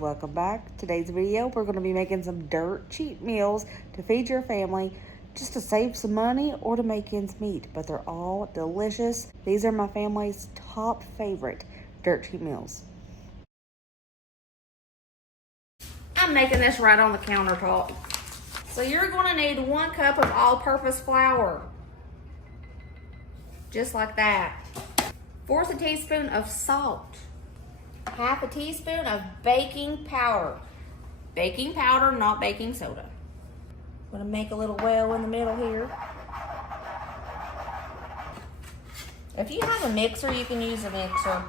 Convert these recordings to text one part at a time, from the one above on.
welcome back. Today's video, we're going to be making some dirt cheap meals to feed your family, just to save some money or to make ends meet, but they're all delicious. These are my family's top favorite dirt cheap meals. I'm making this right on the countertop. So you're going to need 1 cup of all-purpose flour, just like that. 1/4 teaspoon of salt. 1/2 teaspoon of baking powder. Baking powder, not baking soda. I'm gonna make a little well in the middle here. If you have a mixer, you can use a mixer.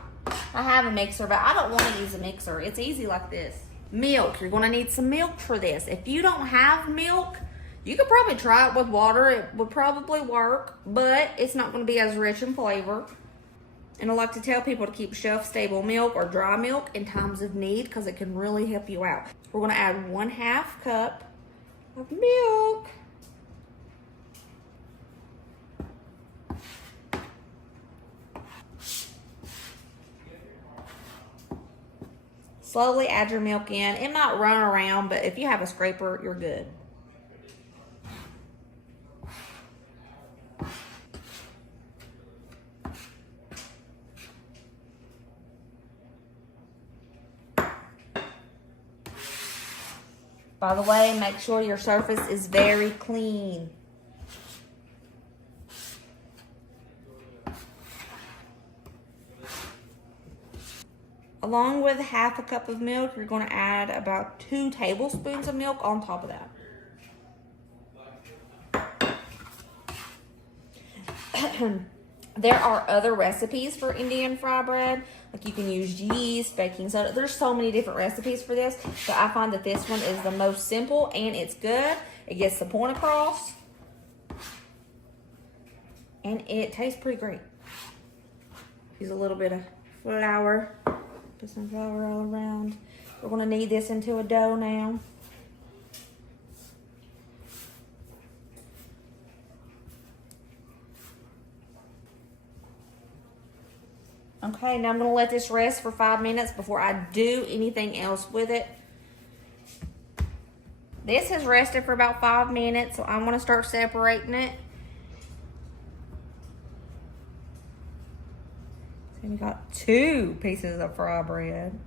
I have a mixer, but I don't want to use a mixer. It's easy like this. Milk, you're gonna need some milk for this. If you don't have milk, you could probably try it with water. It would probably work, but it's not gonna be as rich in flavor. And I like to tell people to keep shelf-stable milk or dry milk in times of need because it can really help you out. We're going to add 1/2 cup of milk. Slowly add your milk in. It might run around, but if you have a scraper, you're good. By the way, make sure your surface is very clean. Along with 1/2 cup of milk, you're going to add about 2 tablespoons of milk on top of that. There are other recipes for Indian fry bread. Like you can use yeast, baking soda. There's so many different recipes for this. But I find that this one is the most simple and it's good. It gets the point across. And it tastes pretty great. Use a little bit of flour. Put some flour all around. We're going to knead this into a dough now. Okay, now I'm going to let this rest for 5 minutes before I do anything else with it. This has rested for about 5 minutes, so I'm going to start separating it. So we got 2 pieces of fry bread.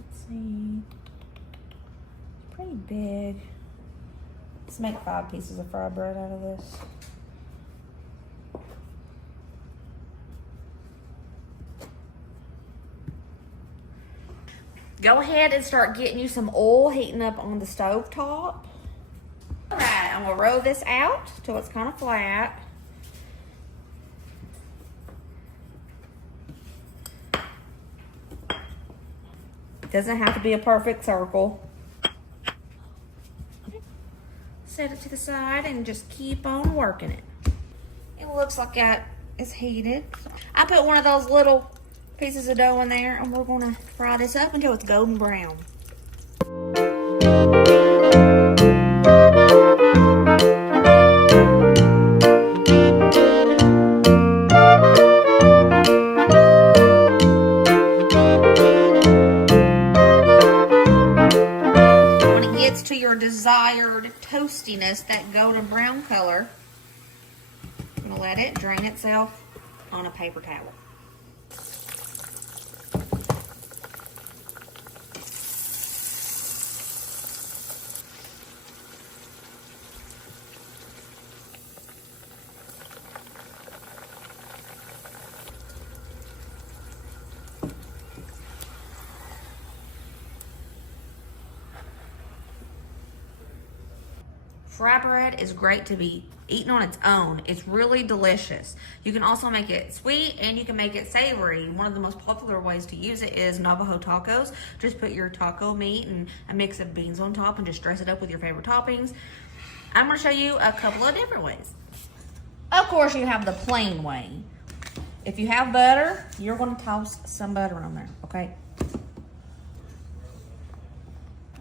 Let's see. It's pretty big. Let's make 5 pieces of fry bread out of this. Go ahead and start getting you some oil heating up on the stove top. All right, I'm gonna roll this out till it's kind of flat. It doesn't have to be a perfect circle. Set it to the side and just keep on working it. It looks like that is heated. I put one of those little pieces of dough in there and we're gonna fry this up until it's golden brown. To your desired toastiness, that golden brown color, I'm going to let it drain itself on a paper towel. Fry bread is great to be eaten on its own. It's really delicious. You can also make it sweet and you can make it savory. One of the most popular ways to use it is Navajo tacos. Just put your taco meat and a mix of beans on top and just dress it up with your favorite toppings. I'm gonna show you a couple of different ways. Of course, you have the plain way. If you have butter, you're gonna toss some butter on there, okay?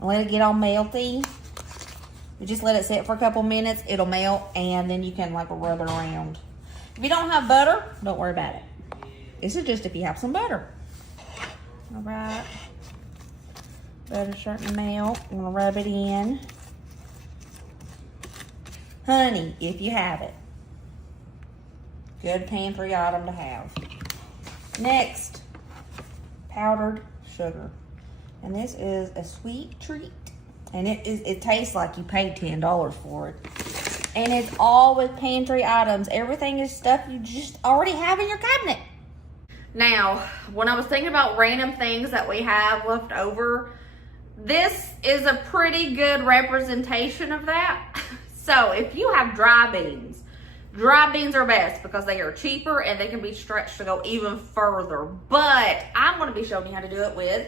Let it get all melty. You just let it sit for a couple minutes, it'll melt, and then you can like rub it around. If you don't have butter, don't worry about it. This is just if you have some butter. All right. Butter starting to melt. I'm gonna rub it in. Honey, if you have it. Good pantry item to have. Next, powdered sugar. And this is a sweet treat. And it tastes like you paid $10 for it. And it's all with pantry items. Everything is stuff you just already have in your cabinet. Now, when I was thinking about random things that we have left over, this is a pretty good representation of that. So if you have dry beans are best because they are cheaper and they can be stretched to go even further. But I'm going to be showing you how to do it with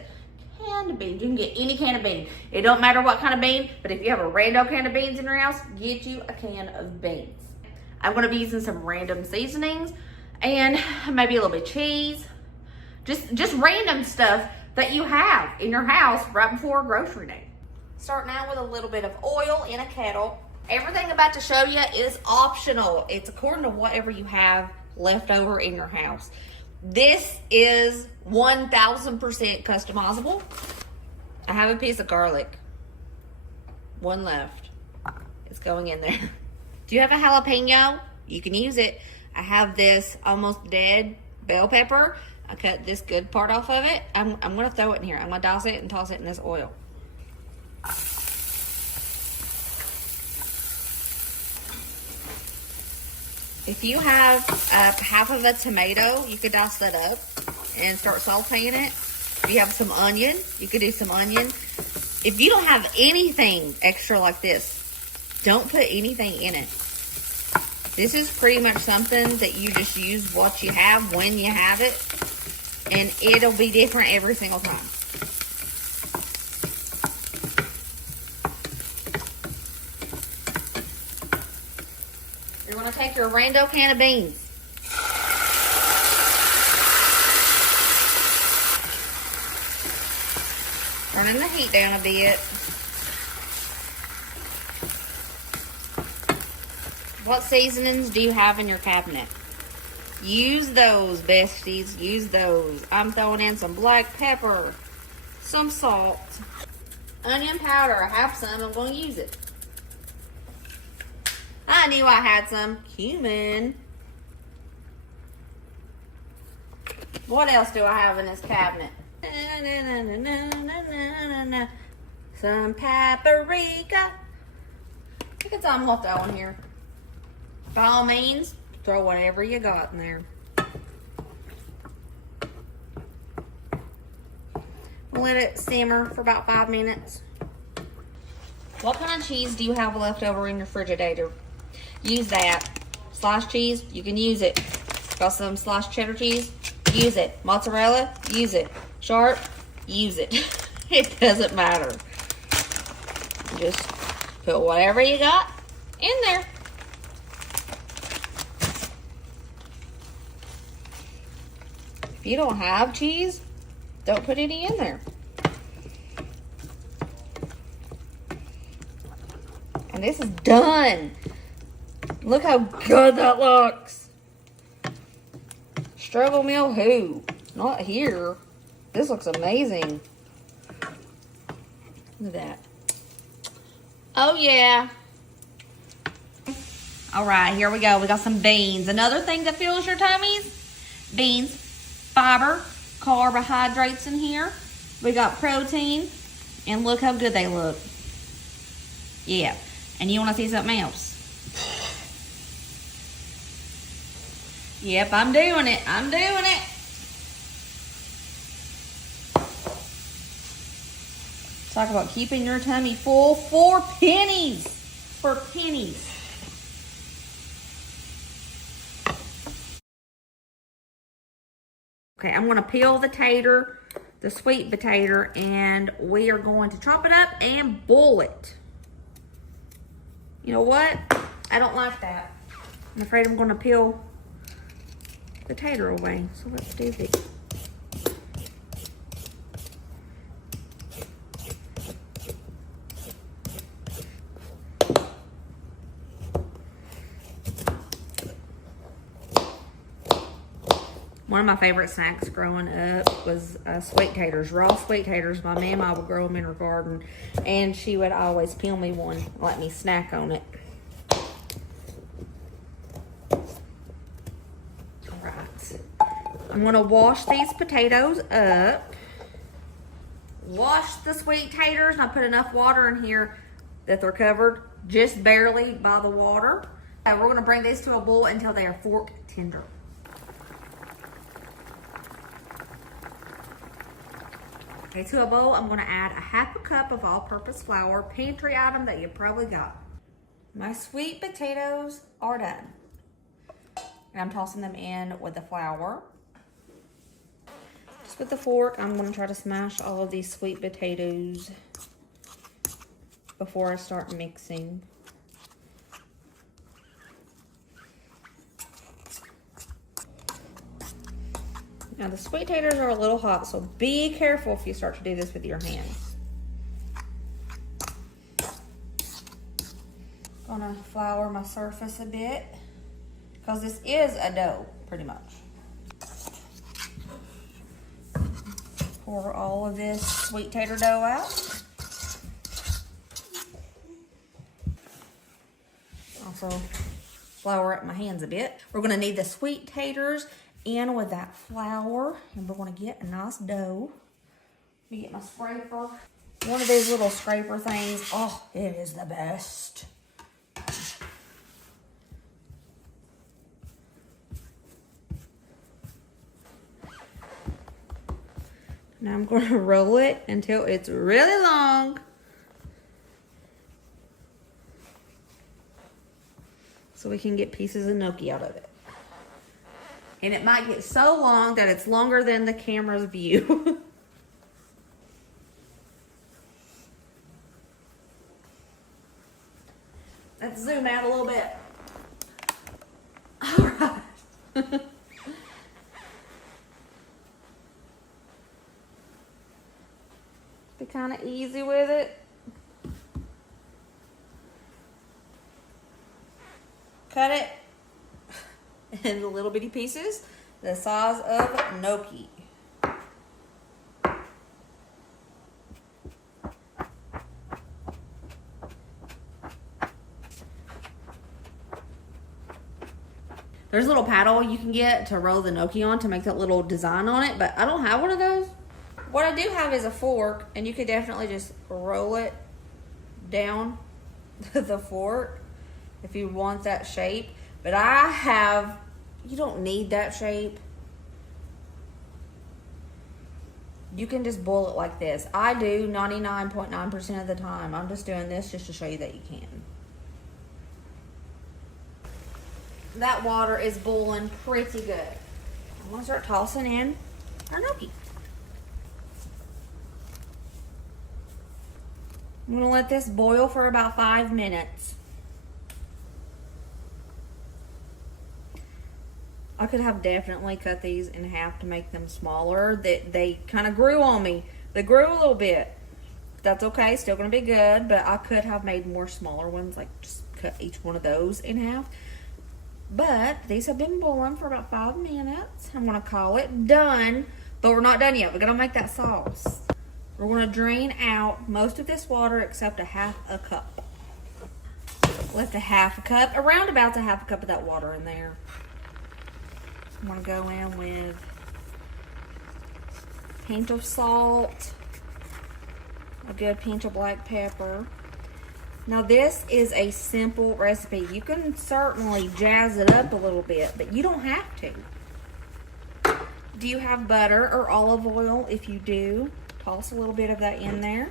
canned beans. You can get any can of bean. It don't matter what kind of bean, but if you have a rando can of beans in your house, get you a can of beans. I'm going to be using some random seasonings and maybe a little bit of cheese. Just random stuff that you have in your house right before grocery day. Starting out with a little bit of oil in a kettle. Everything I'm about to show you is optional. It's according to whatever you have left over in your house. This is 1000% customizable. I have a piece of garlic. One left. It's going in there. Do you have a jalapeno? You can use it. I have this almost dead bell pepper. I cut this good part off of it. I'm going to throw it in here. I'm going to dice it and toss it in this oil. If you have half of a tomato, you could dice that up and start sauteing it. If you have some onion, you could do some onion. If you don't have anything extra like this, don't put anything in it. This is pretty much something that you just use what you have when you have it, and it'll be different every single time. You're going to take your rando can of beans. Turning the heat down a bit. What seasonings do you have in your cabinet? Use those, besties. Use those. I'm throwing in some black pepper, some salt, onion powder. I have some. I'm going to use it. I knew I had some cumin. What else do I have in this cabinet? Some paprika. I think it's all I'm going to throw in here. By all means, throw whatever you got in there. We'll let it simmer for about 5 minutes. What kind of cheese do you have left over in your refrigerator? Use that. Sliced cheese, you can use it. Got some sliced cheddar cheese? Use it. Mozzarella? Use it. Sharp? Use it. It doesn't matter. Just put whatever you got in there. If you don't have cheese, don't put any in there. And this is done. Look how good that looks. Struggle meal who? Not here. This looks amazing. Look at that. Oh yeah. All right, here we go. We got some beans. Another thing that fills your tummies? Beans, fiber, carbohydrates in here. We got protein. And look how good they look. Yeah. And you want to see something else? Yep, I'm doing it. I'm doing it. Talk about keeping your tummy full for pennies. For pennies. Okay, I'm going to peel the tater, the sweet potato, and we are going to chop it up and boil it. You know what? I don't like that. I'm afraid I'm going to peel the tater away. So let's do this. One of my favorite snacks growing up was sweet taters, raw sweet taters. My mama would grow them in her garden, and she would always peel me one, let me snack on it. All right, I'm gonna wash these potatoes up. Wash the sweet taters, and I put enough water in here that they're covered just barely by the water. Okay, we're gonna bring these to a boil until they are fork tender. Okay, to a bowl, I'm gonna add a half a cup of all-purpose flour, pantry item that you probably got. My sweet potatoes are done. And I'm tossing them in with the flour. Just with the fork, I'm gonna try to smash all of these sweet potatoes before I start mixing. Now the sweet taters are a little hot, so be careful if you start to do this with your hands. Gonna flour my surface a bit, because this is a dough, pretty much. Pour all of this sweet tater dough out. Also flour up my hands a bit. We're gonna need the sweet taters in with that flour, and we're gonna get a nice dough. Let me get my scraper. One of these little scraper things, oh, it is the best. Now I'm gonna roll it until it's really long. So we can get pieces of gnocchi out of it. And it might get so long that it's longer than the camera's view. Let's zoom out a little bit. All right. Be kind of easy with it. Cut it into little bitty pieces the size of gnocchi. There's a little paddle you can get to roll the gnocchi on to make that little design on it, but I don't have one of those. What I do have is a fork, and you could definitely just roll it down the fork if you want that shape. But I have, you don't need that shape. You can just boil it like this. I do 99.9% of the time. I'm just doing this just to show you that you can. That water is boiling pretty good. I'm gonna start tossing in our gnocchi. I'm gonna let this boil for about 5 minutes. I could have definitely cut these in half to make them smaller. They kind of grew on me. They grew a little bit. That's okay, still gonna be good, but I could have made more smaller ones, like just cut each one of those in half. But these have been boiling for about 5 minutes. I'm gonna call it done, but we're not done yet. We're gonna make that sauce. We're gonna drain out most of this water except a half a cup. Left a half a cup, around about a half a cup of that water in there. I'm gonna go in with a pinch of salt, a good pinch of black pepper. Now this is a simple recipe. You can certainly jazz it up a little bit, but you don't have to. Do you have butter or olive oil? If you do, toss a little bit of that in there.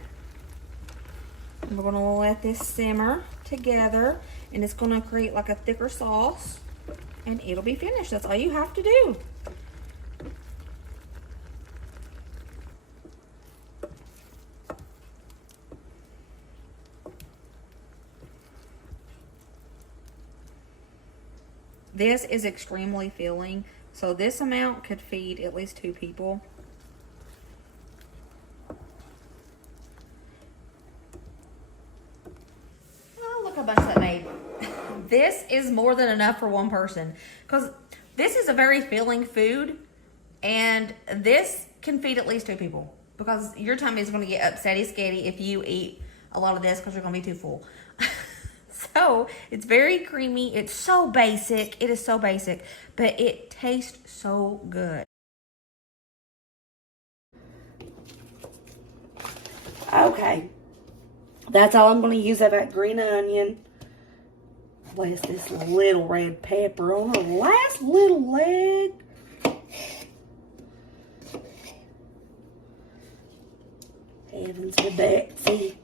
And we're gonna let this simmer together, and it's gonna create like a thicker sauce, and it'll be finished. That's all you have to do. This is extremely filling, so this amount could feed at least 2 people. Oh, look how much that made. This is more than enough for one person, because this is a very filling food, And this can feed at least 2 people because your tummy is going to get upsetty sketty if you eat a lot of this because you're going to be too full. So it's very creamy. It's so basic. It is so basic, but it tastes so good. Okay, that's all I'm going to use of that green onion. Place this little red pepper on her last little leg. Heavens to Betsy.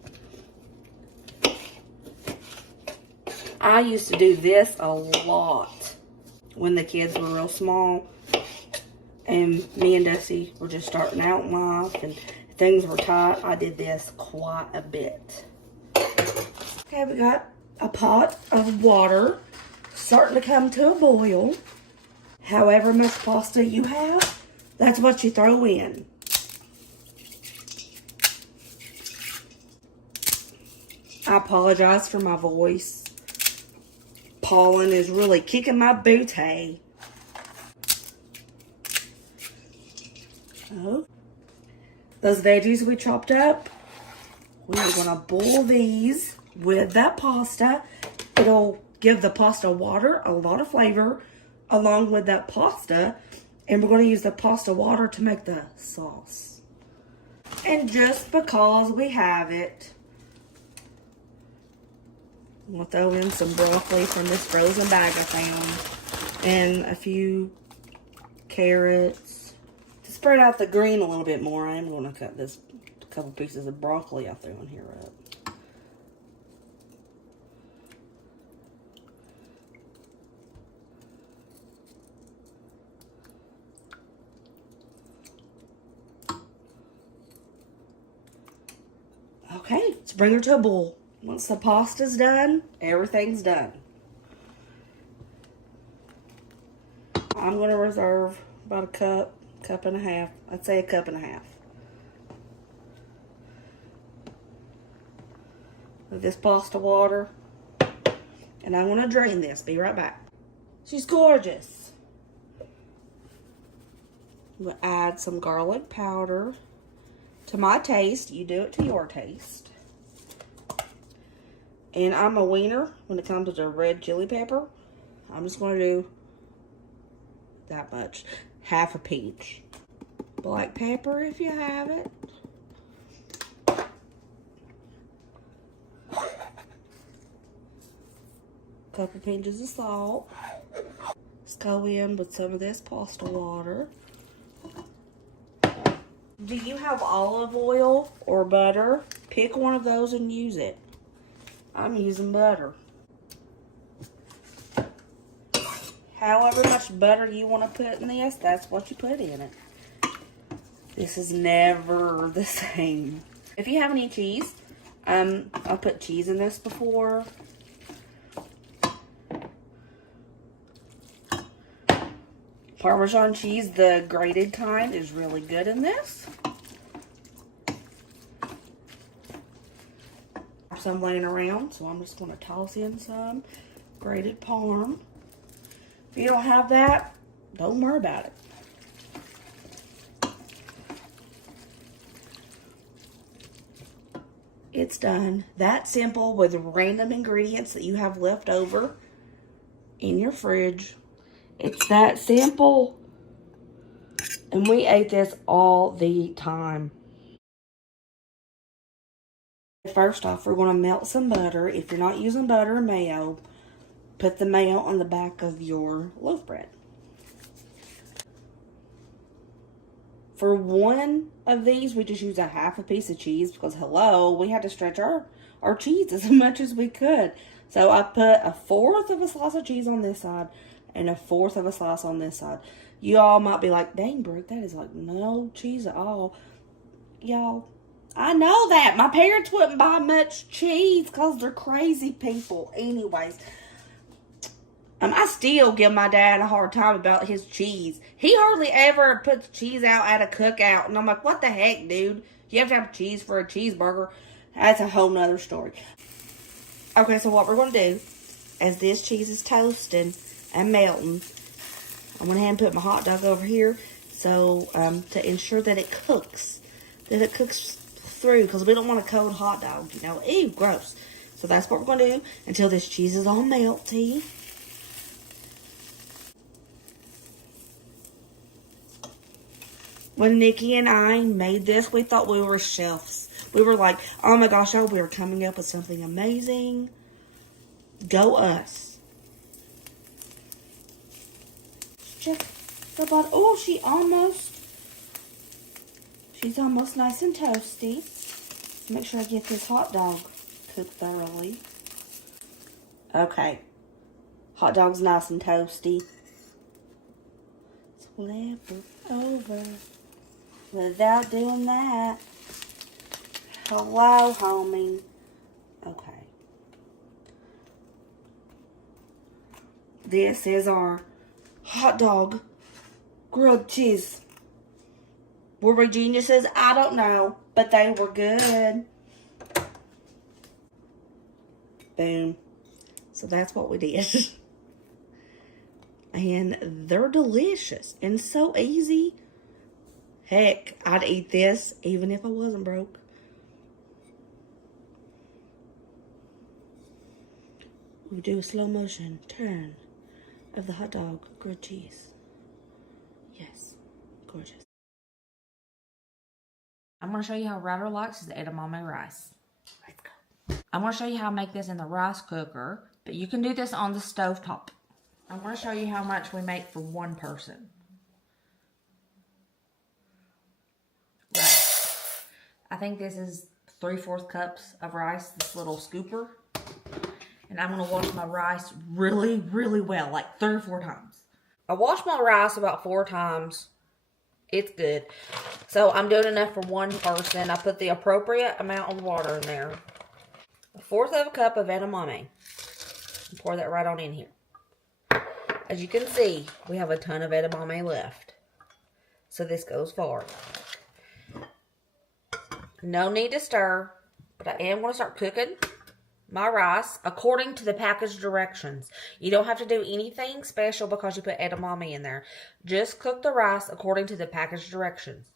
I used to do this a lot when the kids were real small. And me and Dusty were just starting out in life and things were tight. I did this quite a bit. Okay, we got a pot of water starting to come to a boil. However much pasta you have, that's what you throw in. I apologize for my voice. Pollen is really kicking my booty. Oh. Those veggies we chopped up, we are going to boil these with that pasta. It'll give the pasta water a lot of flavor along with that pasta. And we're going to use the pasta water to make the sauce. And just because we have it, I'm going to throw in some broccoli from this frozen bag I found. And a few carrots. To spread out the green a little bit more, I am going to cut this couple pieces of broccoli I threw in here up. Okay, let's bring her to a boil. Once the pasta's done, everything's done. I'm going to reserve about a cup and a half. I'd say a cup and a half. With this pasta water. And I'm going to drain this. Be right back. She's gorgeous. I'm going to add some garlic powder. To my taste, you do it to your taste. And I'm a wiener when it comes to red chili pepper. I'm just going to do that much. Half a pinch. Black pepper if you have it. Couple pinches of salt. Let's go in with some of this pasta water. Do you have olive oil or butter? Pick one of those and use it. I'm using butter. However much butter you want to put in this, that's what you put in it. This is never the same. If you have any cheese, I've put cheese in this before. Parmesan cheese, the grated kind, is really good in this. Some laying around, so I'm just going to toss in some grated parm. If you don't have that, don't worry about it. It's done. That simple with random ingredients that you have left over in your fridge. It's that simple. And we ate this all the time. First off, we're going to melt some butter. If you're not using butter or mayo, put the mayo on the back of your loaf bread. For one of these, we just use a half a piece of cheese because, hello, we had to stretch our cheese as much as we could. So I put a fourth of a slice of cheese on this side and a fourth of a slice on this side. You all might be like, dang, Brooke, that is like no cheese at all. Y'all, I know that. My parents wouldn't buy much cheese because they're crazy people. Anyways, I still give my dad a hard time about his cheese. He hardly ever puts cheese out at a cookout. And I'm like, what the heck, dude? You have to have cheese for a cheeseburger. That's a whole nother story. Okay, so what we're going to do, as this cheese is toasting and melting, I'm going to put my hot dog over here. So to ensure that it cooks through, because we don't want a cold hot dog, you know. Ew, gross. So that's what we're going to do until this cheese is all melty. When Nikki and I made this, we thought we were chefs. We were like, oh my gosh, y'all, we are coming up with something amazing. Go us. Check the bottom. Oh, she's almost nice and toasty. Make sure I get this hot dog cooked thoroughly. Okay. Hot dog's nice and toasty. Flip it over without doing that. Hello, homie. Okay. This is our hot dog grilled cheese. Were we geniuses? I don't know, but they were good. Boom. So that's what we did. And they're delicious and so easy. Heck, I'd eat this even if I wasn't broke. We do a slow motion turn of the hot dog grilled cheese. Yes, gorgeous. I'm going to show you how Ryder likes his edamame rice. Let's go. I'm going to show you how to make this in the rice cooker, but you can do this on the stovetop. I'm going to show you how much we make for one person. Rice. I think this is 3/4 cups of rice, this little scooper. And I'm going to wash my rice really, really well, like 3 or 4 times. I wash my rice about 4 times. It's good. So I'm doing enough for one person. I put the appropriate amount of water in there. 1/4 cup of edamame. Pour that right on in here. As you can see, we have a ton of edamame left. So this goes forward. No need to stir, but I am going to start cooking my rice according to the package directions. You don't have to do anything special because you put edamame in there. Just cook the rice according to the package directions.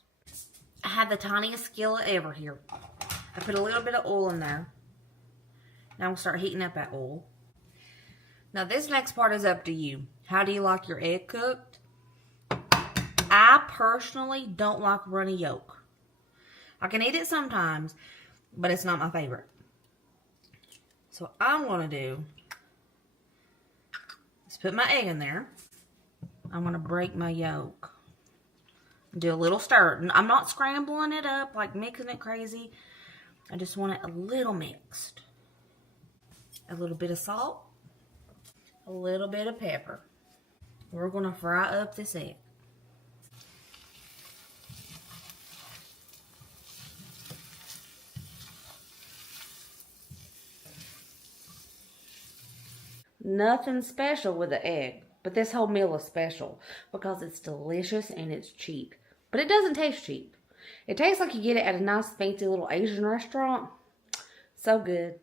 I have the tiniest skillet ever here. I put a little bit of oil in there. Now I'm going to start heating up that oil. Now this next part is up to you. How do you like your egg cooked? I personally don't like runny yolk. I can eat it sometimes, but it's not my favorite. So what I'm going to do is put my egg in there. I'm going to break my yolk. Do a little stir. I'm not scrambling it up, like mixing it crazy. I just want it a little mixed. A little bit of salt. A little bit of pepper. We're going to fry up this egg. Nothing special with the egg, but this whole meal is special because it's delicious and it's cheap. But it doesn't taste cheap. It tastes like you get it at a nice fancy little Asian restaurant. So good.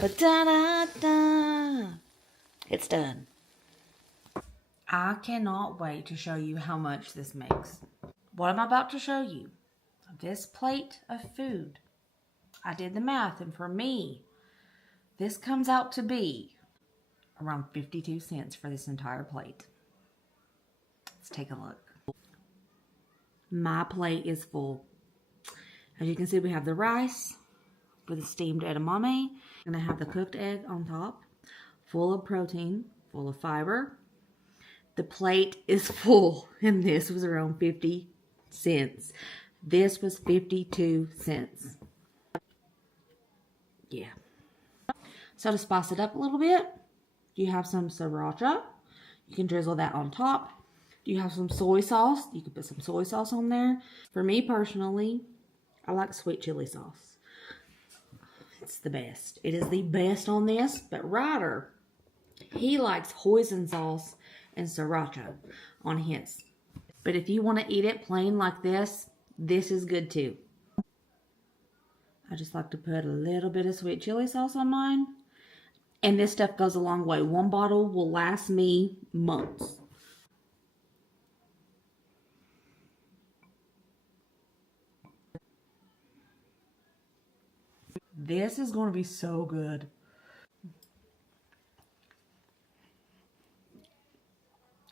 But da-da-da. It's done. I cannot wait to show you how much this makes. What I'm about to show you, this plate of food, I did the math, and for me, this comes out to be around 52 cents for this entire plate. Let's take a look. My plate is full. As you can see, we have the rice with the steamed edamame. And I have the cooked egg on top, full of protein, full of fiber. The plate is full, and this was around 50 cents. This was 52 cents. Yeah. So to spice it up a little bit, you have some sriracha. You can drizzle that on top. You have some soy sauce. You can put some soy sauce on there. For me personally, I like sweet chili sauce. It's the best. It is the best on this. But Ryder, he likes hoisin sauce and sriracha on his. But if you want to eat it plain like this, this is good too. I just like to put a little bit of sweet chili sauce on mine. And this stuff goes a long way. One bottle will last me months. This is going to be so good.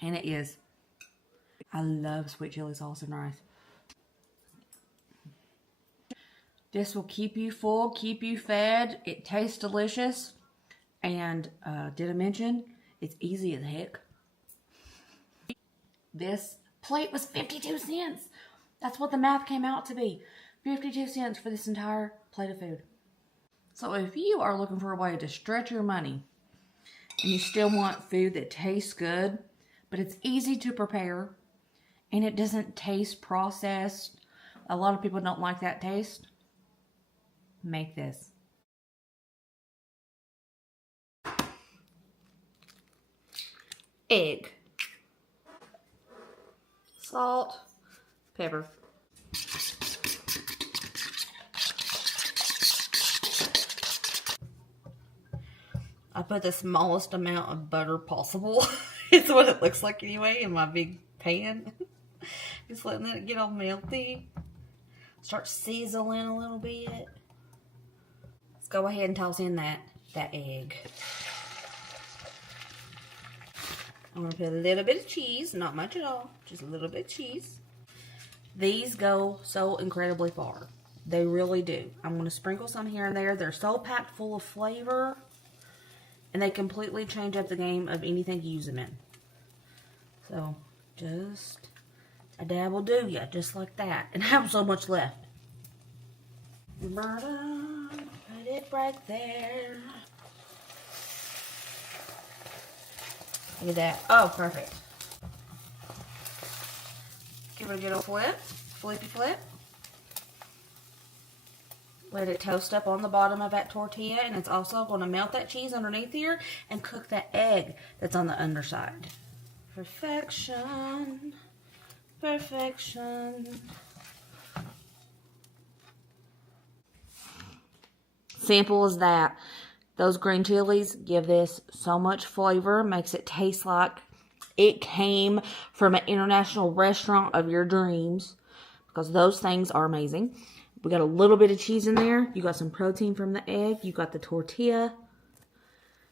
And it is. I love sweet chili sauce and rice. This will keep you full, keep you fed. It tastes delicious. And did I mention, it's easy as heck. This plate was 52 cents. That's what the math came out to be. 52 cents for this entire plate of food. So if you are looking for a way to stretch your money and you still want food that tastes good, but it's easy to prepare and it doesn't taste processed, a lot of people don't like that taste, make this. Egg, salt, pepper. I put the smallest amount of butter possible. It's what it looks like anyway in my big pan. Just letting it get all melty. Start sizzling a little bit. Let's go ahead and toss in that egg. I'm going to put a little bit of cheese. Not much at all. Just a little bit of cheese. These go so incredibly far. They really do. I'm going to sprinkle some here and there. They're so packed full of flavor. And they completely change up the game of anything you use them in. So, just a dab will do ya, just like that. And I have so much left. Put it right there. Look at that. Oh, perfect. Give it a good old flip. Flippy flip. Let it toast up on the bottom of that tortilla, and it's also going to melt that cheese underneath here and cook that egg that's on the underside. Perfection. Perfection. Simple as that. Those green chilies give this so much flavor, makes it taste like it came from an international restaurant of your dreams, because those things are amazing. We got a little bit of cheese in there. You got some protein from the egg. You got the tortilla.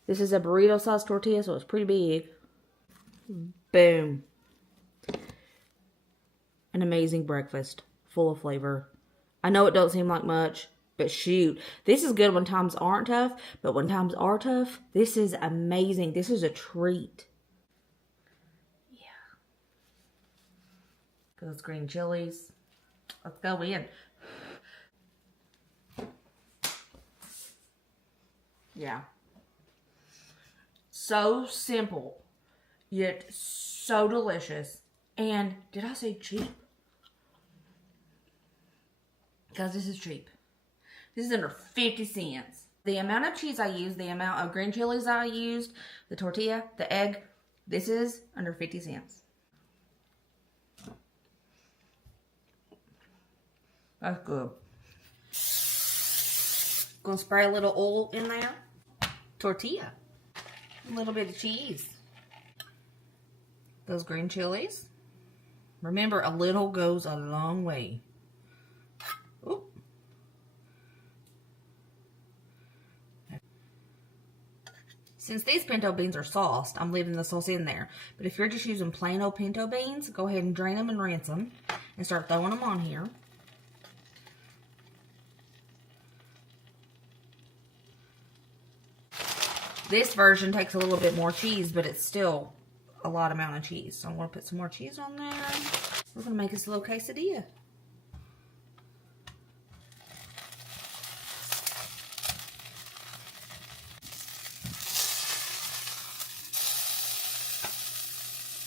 This is a burrito size tortilla, so it's pretty big. Boom. An amazing breakfast. Full of flavor. I know it don't seem like much, but shoot. This is good when times aren't tough, but when times are tough, this is amazing. This is a treat. Yeah. Those green chilies. Let's go in. Yeah. So simple, yet so delicious. And did I say cheap? Guys, this is cheap. This is under 50 cents. The amount of cheese I used, the amount of green chilies I used, the tortilla, the egg, this is under 50 cents. That's good. Gonna spray a little oil in there. Tortilla. A little bit of cheese. Those green chilies. Remember, a little goes a long way. Ooh. Since these pinto beans are sauced, I'm leaving the sauce in there. But if you're just using plain old pinto beans, go ahead and drain them and rinse them. And start throwing them on here. This version takes a little bit more cheese, but it's still a lot amount of cheese. So I'm going to put some more cheese on there. We're going to make this a little quesadilla.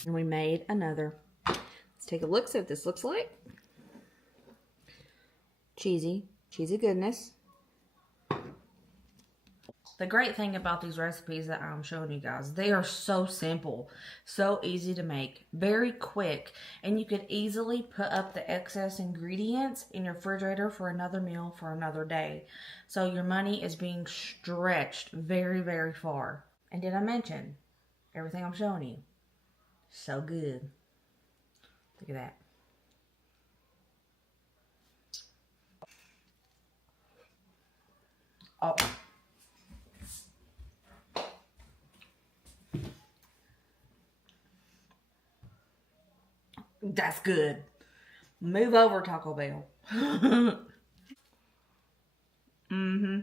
And we made another. Let's take a look, see what this looks like. Cheesy goodness. The great thing about these recipes that I'm showing you guys, they are so simple, so easy to make, very quick, and you could easily put up the excess ingredients in your refrigerator for another meal for another day. So your money is being stretched very, very far. And did I mention everything I'm showing you? So good. Look at that. Oh. That's good. Move over, Taco Bell. Mm-hmm.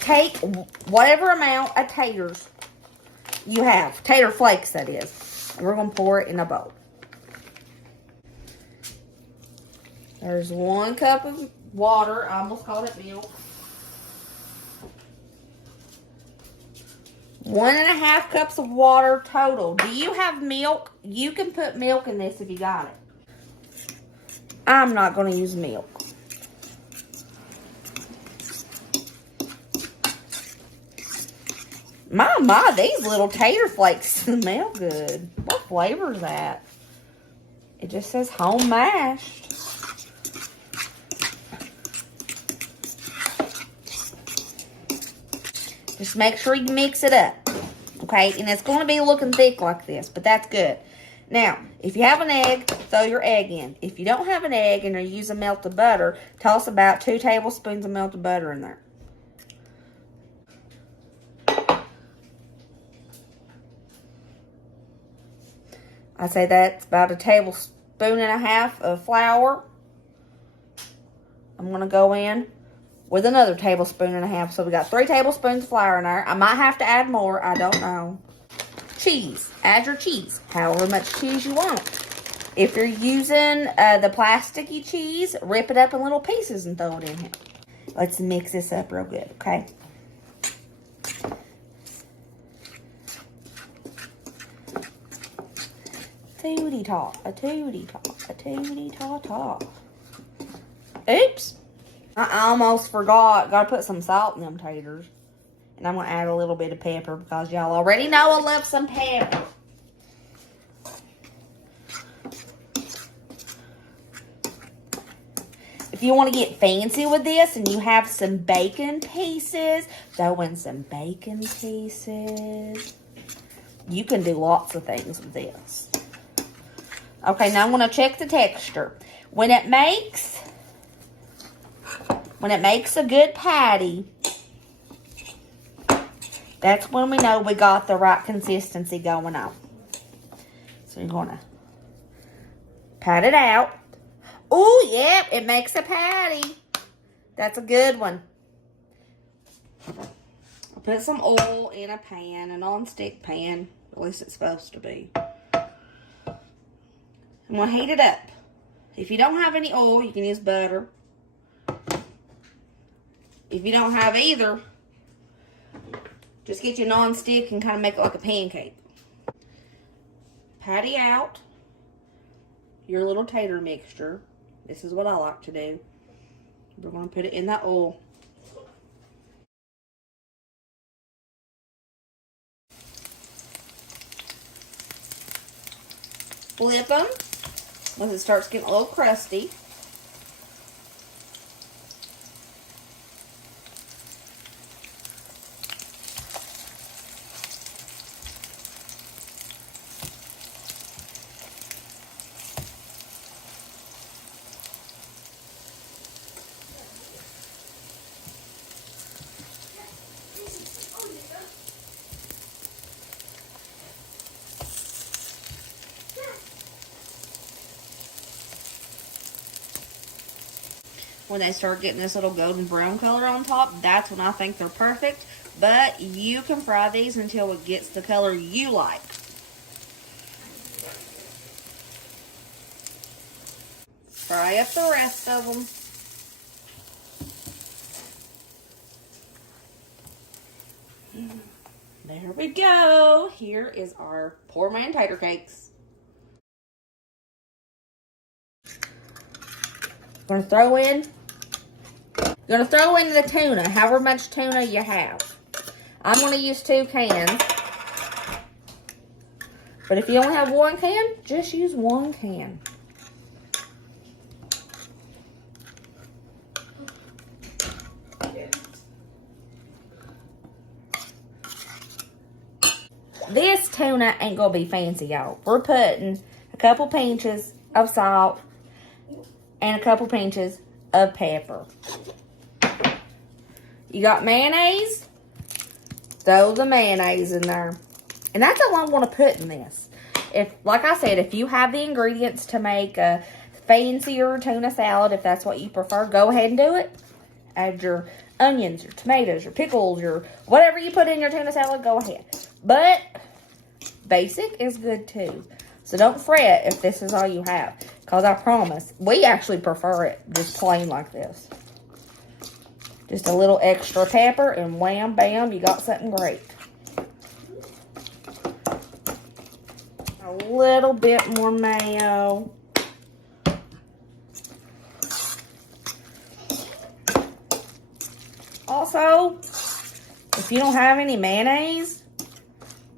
Take whatever amount of taters you have. Tater flakes, that is. And we're going to pour it in a bowl. There's 1 cup of water. I almost called it milk. 1.5 cups of water total. Do you have milk? You can put milk in this if you got it. I'm not going to use milk. My, these little tater flakes smell good. What flavor is that? It just says home mashed. Just make sure you mix it up. Okay, and it's going to be looking thick like this, but that's good. Now, if you have an egg, throw your egg in. If you don't have an egg and you're using melted butter, toss about 2 tablespoons of melted butter in there. I say that's about 1.5 tablespoons of flour. I'm going to go in with another 1.5 tablespoons. So we got 3 tablespoons of flour in there. I might have to add more. I don't know. Cheese. Add your cheese. However much cheese you want. If you're using the plasticky cheese, rip it up in little pieces and throw it in here. Let's mix this up real good, okay? Tootie-tot, a tootie-tot, a tootie-tot-tot. Oops. I almost forgot. Gotta put some salt in them taters. And I'm gonna add a little bit of pepper because y'all already know I love some pepper. If you want to get fancy with this and you have some bacon pieces, throw in some bacon pieces. You can do lots of things with this. Okay, now I'm going to check the texture. When it makes a good patty, that's when we know we got the right consistency going on. So you're going to pat it out. Oh, yep, it makes a patty. That's a good one. I'll put some oil in a pan, a non-stick pan. At least it's supposed to be. I'm going to heat it up. If you don't have any oil, you can use butter. If you don't have either, just get your non-stick and kind of make it like a pancake. Patty out your little tater mixture. This is what I like to do. We're going to put it in that oil. Flip them once it starts getting a little crusty. When they start getting this little golden brown color on top, that's when I think they're perfect. But you can fry these until it gets the color you like. Fry up the rest of them. There we go. Here is our poor man tater cakes. Gonna throw in the tuna, however much tuna you have. I'm gonna use 2 cans. But if you only have 1 can, just use 1 can. This tuna ain't gonna be fancy, y'all. We're putting a couple pinches of salt and a couple pinches of pepper. You got mayonnaise? Throw the mayonnaise in there. And that's all I want to put in this. Like I said, if you have the ingredients to make a fancier tuna salad, if that's what you prefer, go ahead and do it. Add your onions, your tomatoes, your pickles, your whatever you put in your tuna salad, go ahead. But basic is good too. So don't fret if this is all you have. Because I promise, we actually prefer it just plain like this. Just a little extra pepper and wham, bam, you got something great. A little bit more mayo. Also, if you don't have any mayonnaise,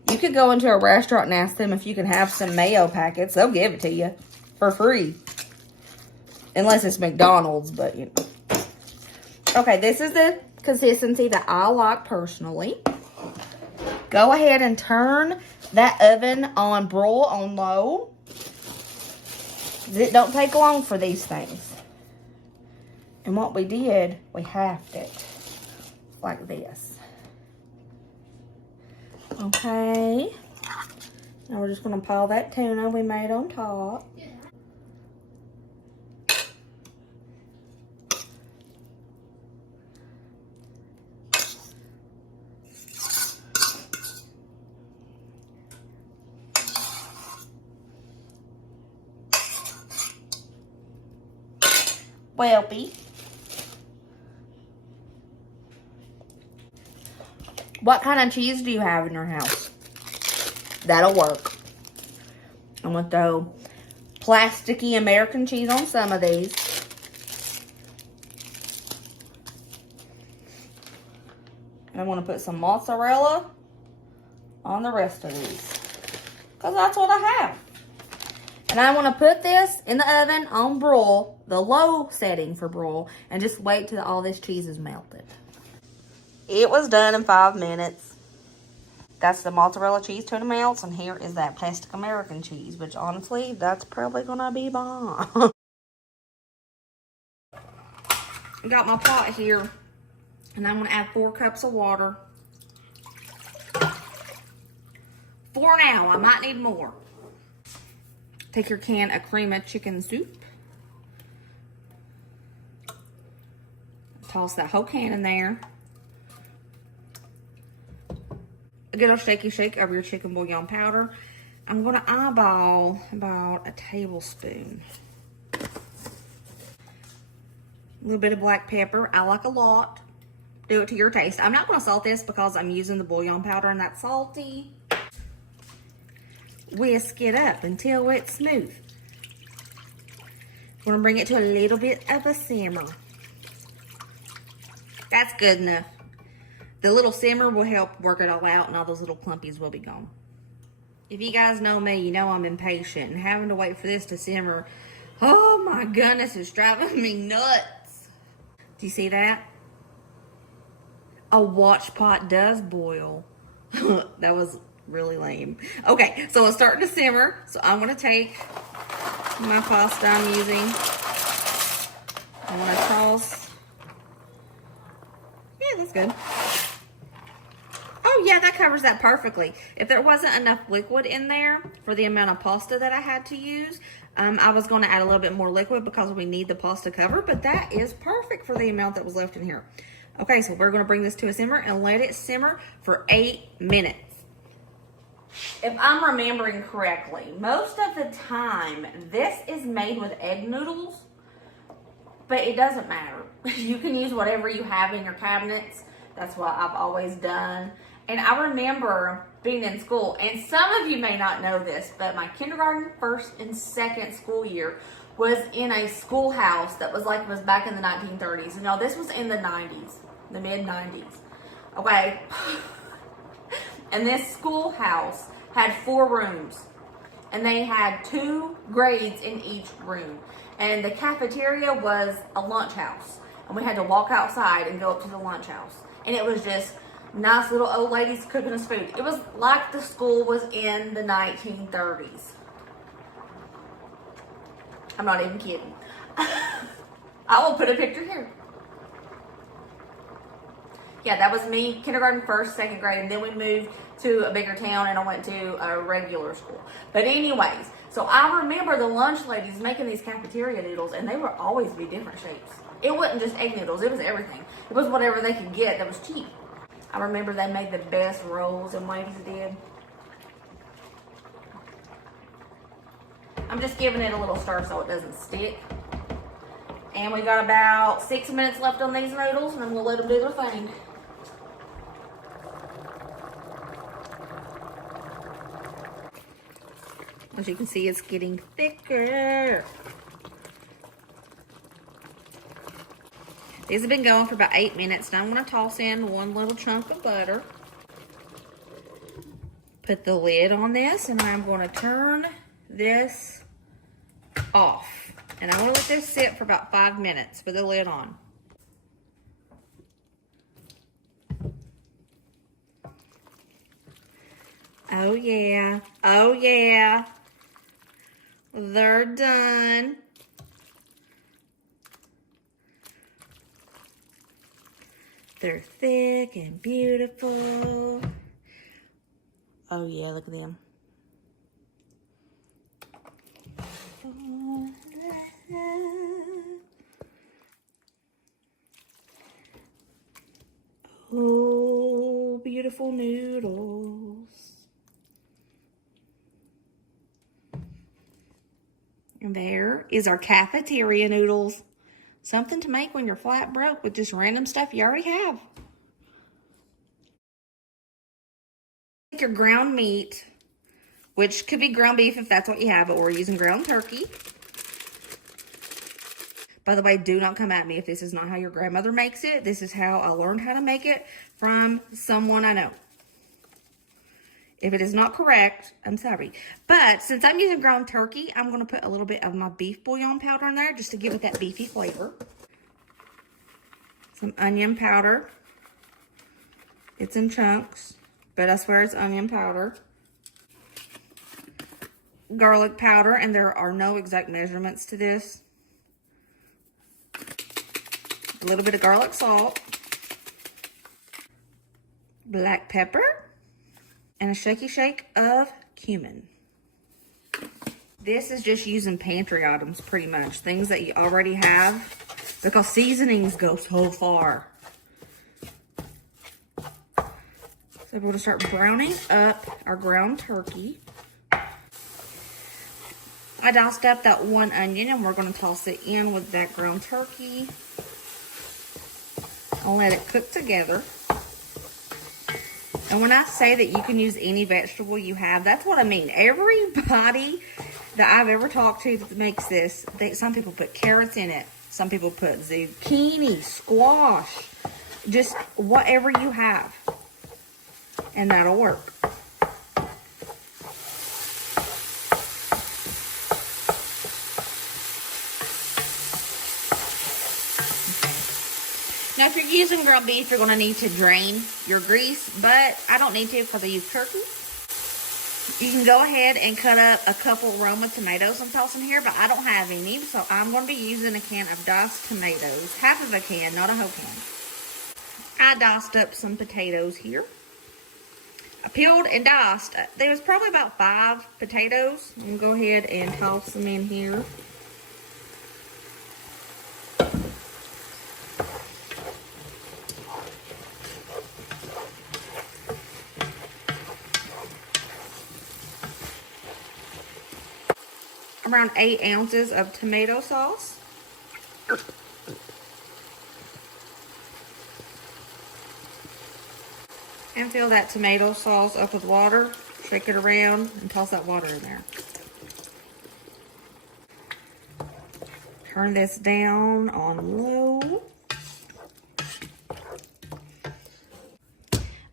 you could go into a restaurant and ask them if you can have some mayo packets. They'll give it to you for free. Unless it's McDonald's, but you know. Okay, this is the consistency that I like personally. Go ahead and turn that oven on broil on low. It don't take long for these things. And what we did, we halved it like this. Okay. Now we're just going to pile that tuna we made on top. Welpy. What kind of cheese do you have in your house? That'll work. I'm going to throw plasticky American cheese on some of these. And I want to put some mozzarella on the rest of these. Because that's what I have. And I want to put this in the oven on broil, the low setting for broil, and just wait till all this cheese is melted. It was done in 5 minutes. That's the mozzarella cheese tuna melts, and here is that plastic American cheese, which honestly, that's probably going to be bomb. I got my pot here, and I'm going to add 4 cups of water. 4 now, I might need more. Take your can of cream of chicken soup. Toss that whole can in there. A good old shaky shake of your chicken bouillon powder. I'm going to eyeball about a tablespoon. A little bit of black pepper. I like a lot. Do it to your taste. I'm not going to salt this because I'm using the bouillon powder and that's salty. Whisk it up until it's smooth. We're going to bring it to a little bit of a simmer. That's good enough. The little simmer will help work it all out and all those little clumpies will be gone. If you guys know me, you know I'm impatient and having to wait for this to simmer. Oh my goodness, it's driving me nuts. Do you see that? A watch pot does boil. That was really lame. Okay, so it's starting to simmer. So I'm going to take my pasta I'm using. I'm going to toss. Yeah, that's good. Oh yeah, that covers that perfectly. If there wasn't enough liquid in there for the amount of pasta that I had to use, I was going to add a little bit more liquid because we need the pasta covered, but that is perfect for the amount that was left in here. Okay, so we're going to bring this to a simmer and let it simmer for 8 minutes. If I'm remembering correctly, most of the time, this is made with egg noodles, but it doesn't matter. You can use whatever you have in your cabinets. That's what I've always done. And I remember being in school, and some of you may not know this, but my kindergarten, first, and second school year was in a schoolhouse that was like it was back in the 1930s. No, this was in the 90s, the mid-90s. Okay. And this schoolhouse had 4 rooms. And they had 2 grades in each room. And the cafeteria was a lunch house. And we had to walk outside and go up to the lunch house. And it was just nice little old ladies cooking us food. It was like the school was in the 1930s. I'm not even kidding. I will put a picture here. Yeah, that was me, kindergarten, first, second grade, and then we moved to a bigger town and I went to a regular school. But anyways, so I remember the lunch ladies making these cafeteria noodles, and they would always be different shapes. It wasn't just egg noodles, it was everything. It was whatever they could get that was cheap. I remember they made the best rolls and waves did. I'm just giving it a little stir so it doesn't stick. And we got about 6 minutes left on these noodles, and I'm gonna let them do their thing. As you can see, it's getting thicker. These have been going for about 8 minutes. Now I'm gonna toss in one little chunk of butter. Put the lid on this, and I'm gonna turn this off. And I'm gonna let this sit for about 5 minutes with the lid on. Oh yeah, oh yeah. They're done. They're thick and beautiful. Oh yeah, look at them. Oh, beautiful noodles. And there is our cafeteria noodles. Something to make when you're flat broke with just random stuff you already have. Take your ground meat, which could be ground beef if that's what you have, but we're using ground turkey. By the way, do not come at me if this is not how your grandmother makes it. This is how I learned how to make it from someone I know. If it is not correct, I'm sorry. But since I'm using ground turkey, I'm going to put a little bit of my beef bouillon powder in there just to give it that beefy flavor. Some onion powder. It's in chunks, but I swear it's onion powder. Garlic powder, and there are no exact measurements to this. A little bit of garlic salt. Black pepper. And a shaky shake of cumin. This is just using pantry items pretty much. Things that you already have. Because seasonings go so far. So we're going to start browning up our ground turkey. I diced up that one onion and we're going to toss it in with that ground turkey. I'll let it cook together. And when I say that you can use any vegetable you have, that's what I mean. Everybody that I've ever talked to that makes this, some people put carrots in it. Some people put zucchini, squash, just whatever you have. And that'll work. Now, if you're using ground beef, you're going to need to drain your grease, but I don't need to because I use turkey. You can go ahead and cut up a couple Roma tomatoes I'm tossing here, but I don't have any, so I'm going to be using a can of diced tomatoes. Half of a can, not a whole can. I diced up some potatoes here. I peeled and diced. There was probably about 5 potatoes. I'm going to go ahead and toss them in here. Around 8 ounces of tomato sauce. And fill that tomato sauce up with water. Shake it around and toss that water in there. Turn this down on low.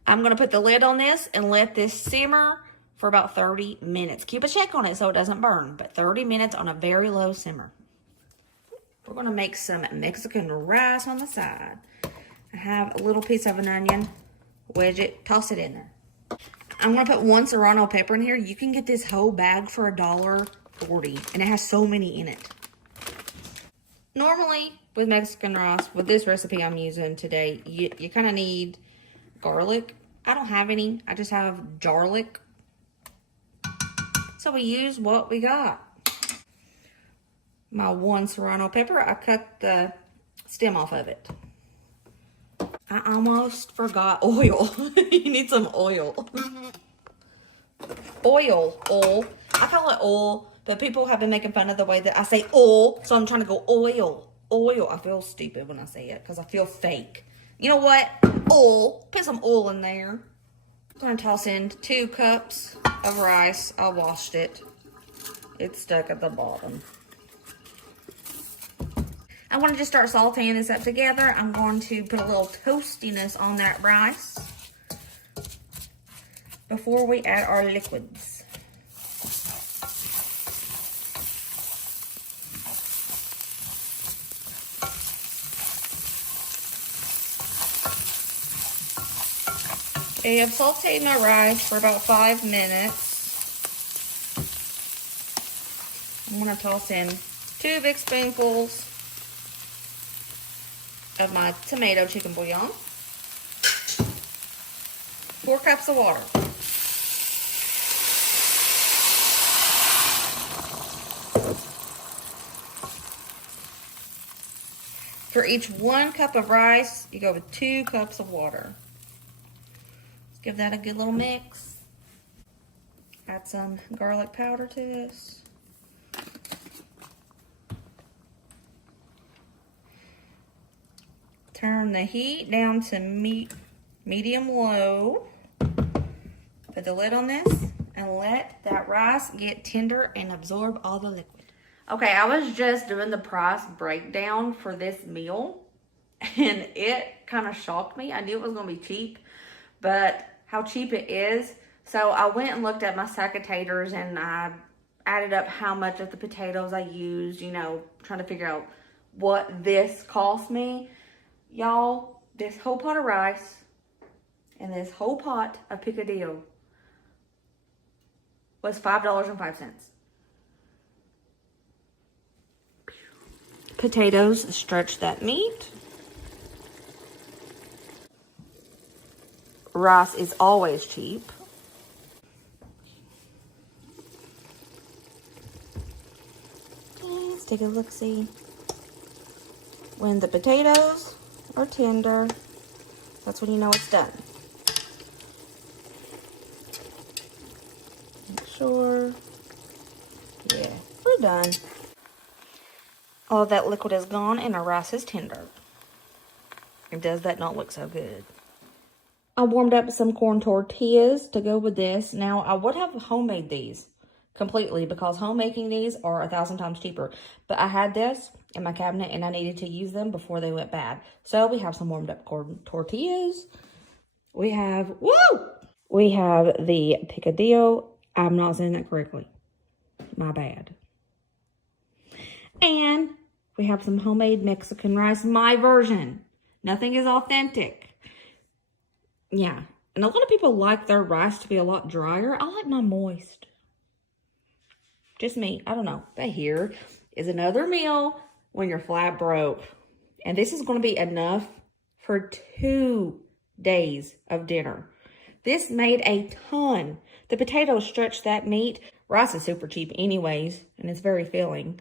I'm going to put the lid on this and let this simmer for about 30 minutes. Keep a check on it so it doesn't burn, but 30 minutes on a very low simmer. We're going to make some Mexican rice on the side. I have a little piece of an onion. Wedge it, toss it in there. I'm going to put 1 serrano pepper in here. You can get this whole bag for $1.40, and it has so many in it. Normally, with Mexican rice, with this recipe I'm using today, you kind of need garlic. I don't have any. I just have garlic. So we use what we got. My one serrano pepper, I cut the stem off of it. I almost forgot oil. You need some oil. Oil. I call it oil, but people have been making fun of the way that I say oil, so I'm trying to go oil. Oil. I feel stupid when I say it because I feel fake. You know what? Oil. Put some oil in there. I'm going to toss in 2 cups of rice. I washed it. It's stuck at the bottom. I want to just start sauteing this up together. I'm going to put a little toastiness on that rice before we add our liquids. Okay, I've sauteed my rice for about 5 minutes. I'm going to toss in 2 big spoonfuls of my tomato chicken bouillon, 4 cups of water. For each 1 cup of rice, you go with 2 cups of water. Let's give that a good little mix. Add some garlic powder to this. Turn the heat down to medium-low. Put the lid on this and let that rice get tender and absorb all the liquid. Okay, I was just doing the price breakdown for this meal, and it kind of shocked me. I knew it was going to be cheap, but how cheap it is. So I went and looked at my sack of taters, and I added up how much of the potatoes I used, you know, trying to figure out what this cost me. Y'all, this whole pot of rice and this whole pot of picadillo was $5.05. Potatoes stretch that meat. Rice is always cheap. Let's take a look-see. When the potatoes are tender, that's when you know it's done. Make sure. Yeah, we're done. All of that liquid is gone and our rice is tender. And does that not look so good? I warmed up some corn tortillas to go with this. Now, I would have homemade these completely because homemaking these are 1,000 times cheaper. But I had this in my cabinet and I needed to use them before they went bad. So we have some warmed up corn tortillas. We have the picadillo. I'm not saying that correctly. My bad. And we have some homemade Mexican rice, my version. Nothing is authentic. Yeah. And a lot of people like their rice to be a lot drier. I like mine moist. Just me. I don't know. But here is another meal when you're flat broke. And this is going to be enough for 2 days of dinner. This made a ton. The potatoes stretch that meat. Rice is super cheap anyways, and it's very filling.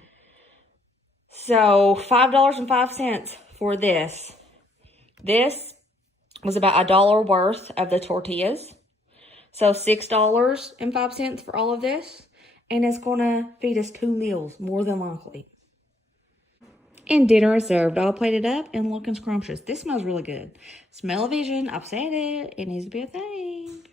So $5.05 for this. This was about $1 worth of the tortillas. So $6.05 for all of this. And it's going to feed us 2 meals, more than likely. And dinner is served, all plated up and looking scrumptious. This smells really good. Smell-o-vision, I've said it. It needs to be a thing.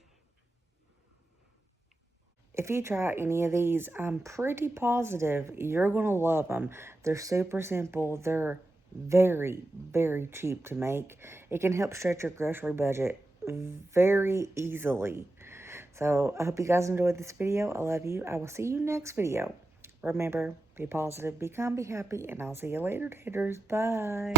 If you try any of these, I'm pretty positive you're going to love them. They're super simple. They're very, very cheap to make. It can help stretch your grocery budget very easily. So I hope you guys enjoyed this video. I love you. I will see you next video. Remember, be positive, be calm, be happy, and I'll see you later, taters. Bye.